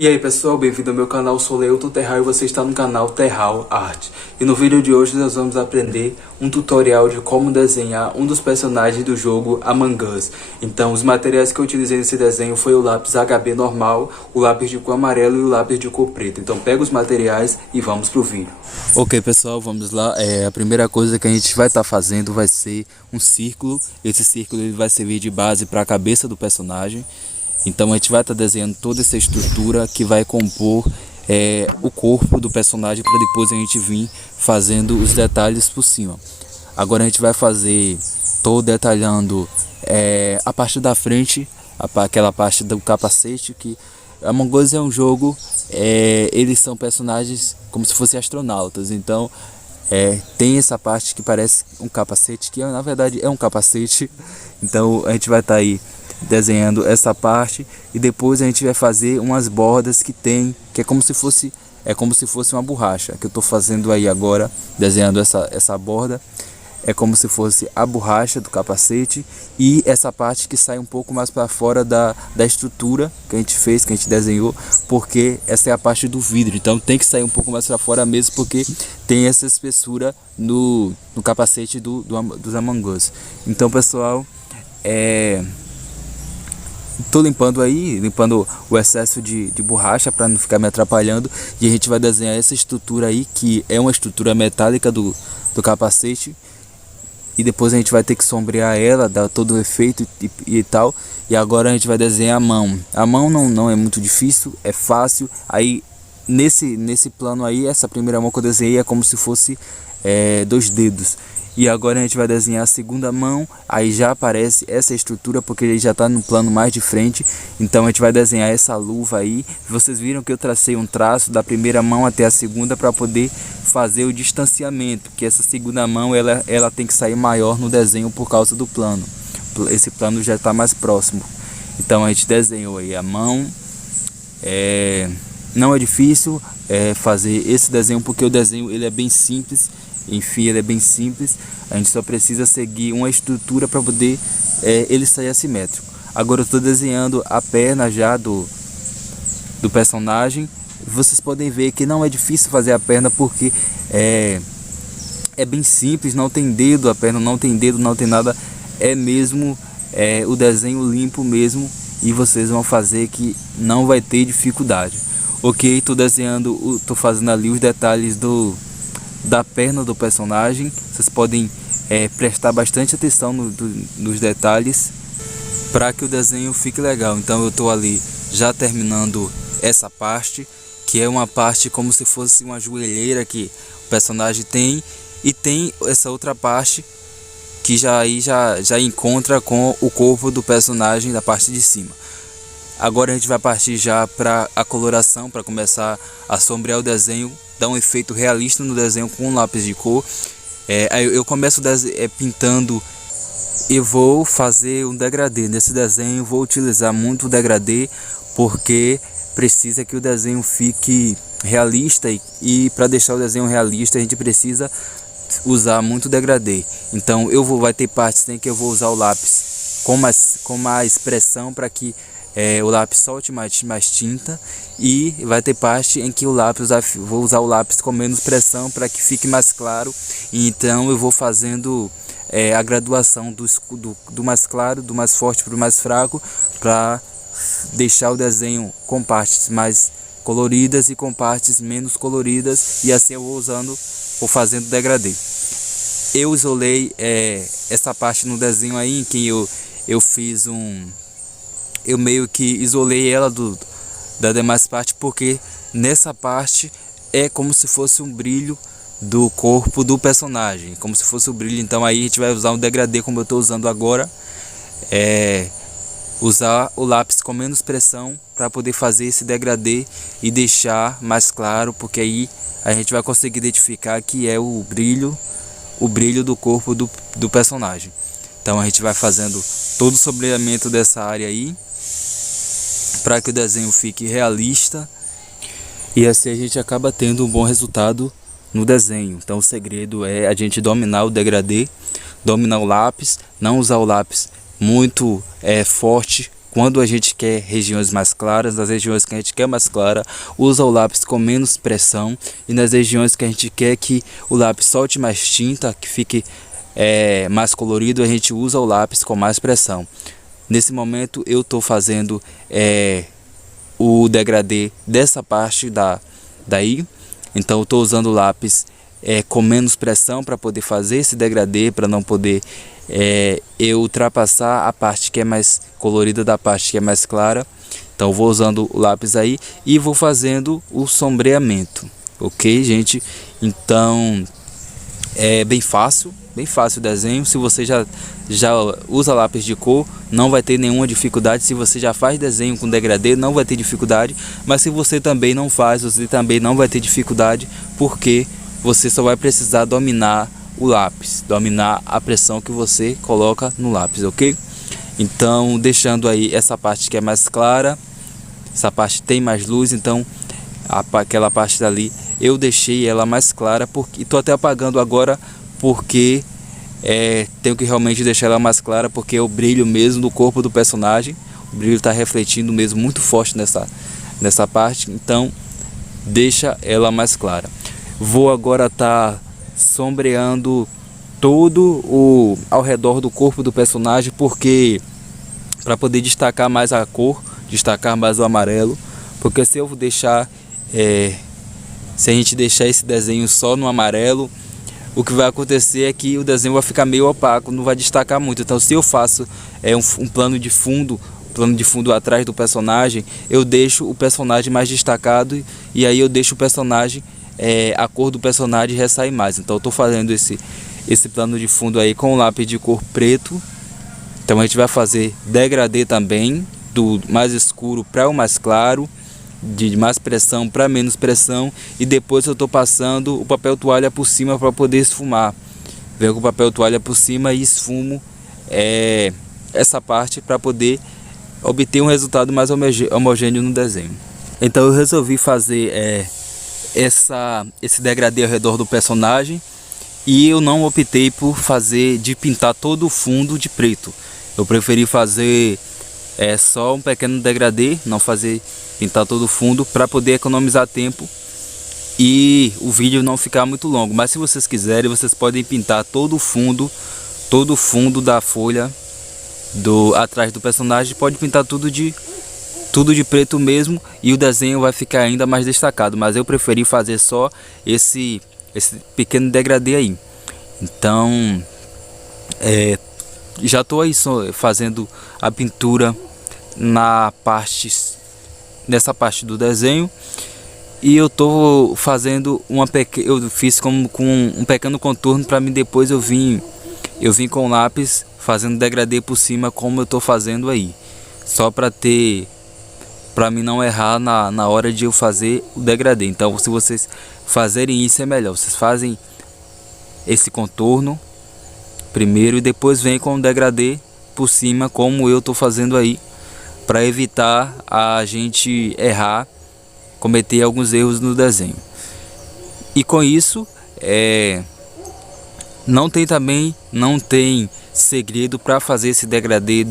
E aí pessoal, bem-vindo ao meu canal, sou Leuton Terral e você está no canal Terral Art. E no vídeo de hoje nós vamos aprender um tutorial de como desenhar um dos personagens do jogo Among Us. Então os materiais que eu utilizei nesse desenho foi o lápis HB normal, o lápis de cor amarelo e o lápis de cor preta. Então pega os materiais e vamos pro vídeo. Ok pessoal, vamos lá. A primeira coisa que a gente vai estar fazendo vai ser um círculo. Esse círculo ele vai servir de base para a cabeça do personagem. Então a gente vai estar desenhando toda essa estrutura que vai compor o corpo do personagem para depois a gente vir fazendo os detalhes por cima. Agora a gente vai fazer, estou detalhando a parte da frente, aquela parte do capacete, que Among Us é um jogo, eles são personagens como se fossem astronautas, então tem essa parte que parece um capacete, que na verdade é um capacete. Então a gente vai estar aí desenhando essa parte e depois a gente vai fazer umas bordas que é como se fosse uma borracha, que eu estou fazendo aí agora, desenhando essa borda. É como se fosse a borracha do capacete e essa parte que sai um pouco mais para fora da estrutura que a gente fez, que a gente desenhou, porque essa é a parte do vidro, então tem que sair um pouco mais para fora mesmo, porque tem essa espessura no capacete dos Among Us. Então pessoal, tô limpando o excesso de borracha para não ficar me atrapalhando, e a gente vai desenhar essa estrutura aí, que é uma estrutura metálica do capacete, e depois a gente vai ter que sombrear ela, dar todo o efeito e tal. E agora a gente vai desenhar a mão. A mão não é muito difícil, é fácil. Aí nesse plano aí, essa primeira mão que eu desenhei é como se fosse 2 dedos. E agora a gente vai desenhar a segunda mão, aí já aparece essa estrutura, porque ele já está no plano mais de frente. Então a gente vai desenhar essa luva aí. Vocês viram que eu tracei um traço da primeira mão até a segunda para poder fazer o distanciamento, que essa segunda mão ela tem que sair maior no desenho por causa do plano. Esse plano já está mais próximo. Então a gente desenhou aí a mão. Não é difícil fazer esse desenho, porque o desenho ele é bem simples. Enfim, ele é bem simples. A gente só precisa seguir uma estrutura para poder ele sair assimétrico. Agora eu estou desenhando a perna já do personagem. Vocês podem ver que não é difícil fazer a perna, porque é bem simples. Não tem dedo, a perna não tem dedo, não tem nada. É mesmo o desenho limpo mesmo, e vocês vão fazer que não vai ter dificuldade. Ok, estou fazendo ali os detalhes da perna do personagem. Vocês podem prestar bastante atenção nos detalhes para que o desenho fique legal. Então eu estou ali já terminando essa parte, que é uma parte como se fosse uma joelheira que o personagem tem, e tem essa outra parte que já encontra com o corpo do personagem da parte de cima. Agora a gente vai partir já para a coloração, para começar a sombrear o desenho, dar um efeito realista no desenho com um lápis de cor. Eu começo pintando e vou fazer um degradê. Nesse desenho vou utilizar muito o degradê, porque precisa que o desenho fique realista, e para deixar o desenho realista a gente precisa usar muito degradê. Então vai ter partes em que eu vou usar o lápis com mais expressão, para que o lápis solte mais tinta, e vai ter parte em que vou usar o lápis com menos pressão para que fique mais claro. Então eu vou fazendo a graduação do mais claro, do mais forte para o mais fraco, para deixar o desenho com partes mais coloridas e com partes menos coloridas, e assim eu vou fazendo degradê. Eu isolei essa parte no desenho aí, em que eu fiz eu meio que isolei ela da demais parte, porque nessa parte é como se fosse um brilho do corpo do personagem, como se fosse o brilho. Então aí a gente vai usar um degradê, como eu estou usando agora, usar o lápis com menos pressão para poder fazer esse degradê e deixar mais claro, porque aí a gente vai conseguir identificar que é o brilho do corpo do personagem. Então a gente vai fazendo todo o sombreamento dessa área aí, para que o desenho fique realista, e assim a gente acaba tendo um bom resultado no desenho. Então o segredo é a gente dominar o degradê, dominar o lápis, não usar o lápis muito forte, quando a gente quer regiões mais claras, nas regiões que a gente quer mais clara, usa o lápis com menos pressão, e nas regiões que a gente quer que o lápis solte mais tinta, que fique mais colorido, a gente usa o lápis com mais pressão. Nesse momento eu estou fazendo o degradê dessa parte daí, então eu estou usando o lápis com menos pressão para poder fazer esse degradê, para não poder eu ultrapassar a parte que é mais colorida da parte que é mais clara. Então eu vou usando o lápis aí e vou fazendo o sombreamento, ok, gente? Então é bem fácil o desenho. Se você já usa lápis de cor, não vai ter nenhuma dificuldade. Se você já faz desenho com degradê, não vai ter dificuldade. Mas se você também não faz, você também não vai ter dificuldade, porque você só vai precisar dominar o lápis, dominar a pressão que você coloca no lápis, ok? Então, deixando aí essa parte que é mais clara, essa parte tem mais luz, então aquela parte dali eu deixei ela mais clara, porque estou até apagando agora, porque tenho que realmente deixar ela mais clara, porque é o brilho mesmo do corpo do personagem, o brilho está refletindo mesmo muito forte nessa parte, então deixa ela mais clara. Vou agora estar sombreando todo ao redor do corpo do personagem, porque para poder destacar mais a cor, destacar mais o amarelo, porque se eu deixar se a gente deixar esse desenho só no amarelo, o que vai acontecer é que o desenho vai ficar meio opaco, não vai destacar muito. Então se eu faço um plano de fundo atrás do personagem, eu deixo o personagem mais destacado, e aí eu deixo o personagem, a cor do personagem ressair mais. Então eu estou fazendo esse plano de fundo aí com o lápis de cor preto. Então a gente vai fazer degradê também, do mais escuro para o mais claro, de mais pressão para menos pressão, e depois eu estou passando o papel toalha por cima para poder esfumar. Venho com o papel toalha por cima e esfumo essa parte para poder obter um resultado mais homogêneo no desenho. Então eu resolvi fazer esse degradê ao redor do personagem, e eu não optei por pintar todo o fundo de preto. Eu preferi fazer só um pequeno degradê, não pintar todo o fundo, para poder economizar tempo e o vídeo não ficar muito longo. Mas se vocês quiserem, vocês podem pintar todo o fundo da folha atrás do personagem, pode pintar tudo de preto mesmo, e o desenho vai ficar ainda mais destacado. Mas eu preferi fazer só esse pequeno degradê aí. Então já estou aí fazendo a pintura nessa parte do desenho, e eu estou fazendo eu fiz com um pequeno contorno, para mim depois eu vim com o lápis fazendo degradê por cima, como eu estou fazendo aí, só para mim não errar na hora de eu fazer o degradê. Então se vocês fazerem isso é melhor, vocês fazem esse contorno primeiro e depois vem com o degradê por cima, como eu estou fazendo aí, para evitar a gente cometer alguns erros no desenho. E com isso não tem segredo para fazer esse degradê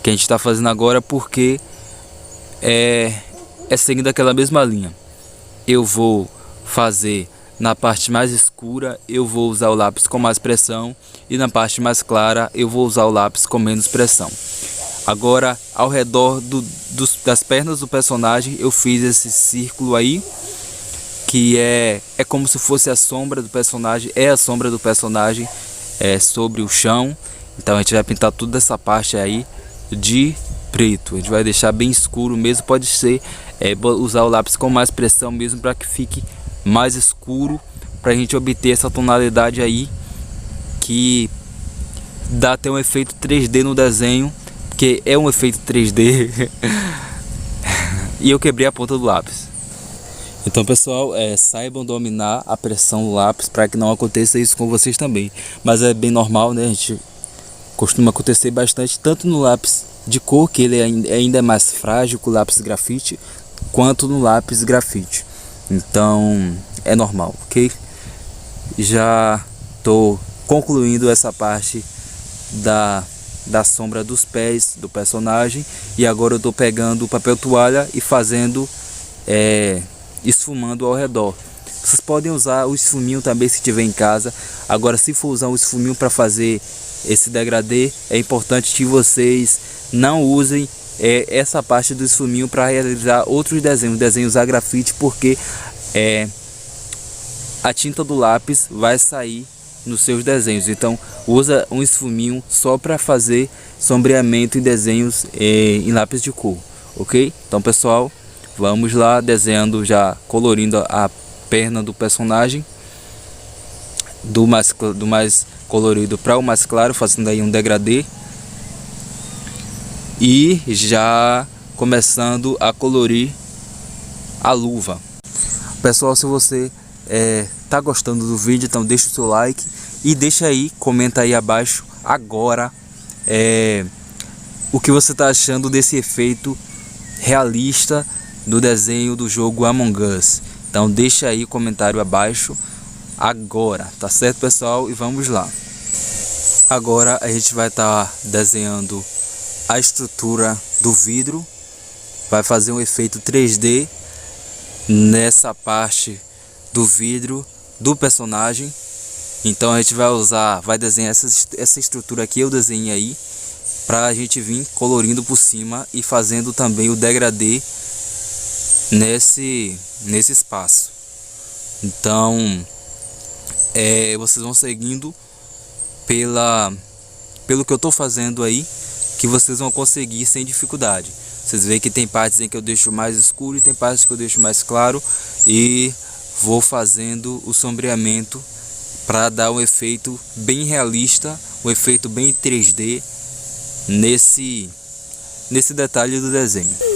que a gente está fazendo agora, porque é seguindo aquela mesma linha. Eu vou fazer na parte mais escura, eu vou usar o lápis com mais pressão, e na parte mais clara eu vou usar o lápis com menos pressão. Agora, ao redor das pernas do personagem, eu fiz esse círculo aí, que é como se fosse a sombra do personagem, a sombra do personagem sobre o chão. Então a gente vai pintar toda essa parte aí de preto, a gente vai deixar bem escuro mesmo, pode ser usar o lápis com mais pressão mesmo, para que fique mais escuro, para a gente obter essa tonalidade aí, que dá até um efeito 3D no desenho, que é um efeito 3D. E eu quebrei a ponta do lápis. Então pessoal, saibam dominar a pressão do lápis, para que não aconteça isso com vocês também. Mas é bem normal, né? A gente costuma acontecer bastante, tanto no lápis de cor, que ele ainda é mais frágil que o lápis grafite, quanto no lápis grafite. Então é normal, ok? Já estou concluindo essa parte da sombra dos pés do personagem. E agora eu estou pegando o papel toalha e fazendo, esfumando ao redor. Vocês podem usar o esfuminho também se tiver em casa. Agora, se for usar o esfuminho para fazer esse degradê, é importante que vocês não usem essa parte do esfuminho para realizar outros desenhos a grafite, porque a tinta do lápis vai sair nos seus desenhos. Então usa um esfuminho só para fazer sombreamento em desenhos em lápis de cor, ok? Então pessoal, vamos lá desenhando, já colorindo a perna do personagem, do mais colorido para o mais claro, fazendo aí um degradê e já começando a colorir a luva. Pessoal, se você tá gostando do vídeo, então deixa o seu like e deixa aí, comenta aí abaixo agora o que você tá achando desse efeito realista do desenho do jogo Among Us. Então deixa aí o comentário abaixo agora, tá certo pessoal? E vamos lá. Agora a gente vai estar desenhando a estrutura do vidro, vai fazer um efeito 3D nessa parte do vidro do personagem. Então a gente vai desenhar essa estrutura aqui, eu desenhei aí, pra gente vir colorindo por cima e fazendo também o degradê nesse espaço. Então vocês vão seguindo pelo que eu tô fazendo aí, que vocês vão conseguir sem dificuldade. Vocês veem que tem partes em que eu deixo mais escuro e tem partes que eu deixo mais claro, e vou fazendo o sombreamento para dar um efeito bem realista, um efeito bem 3D nesse detalhe do desenho.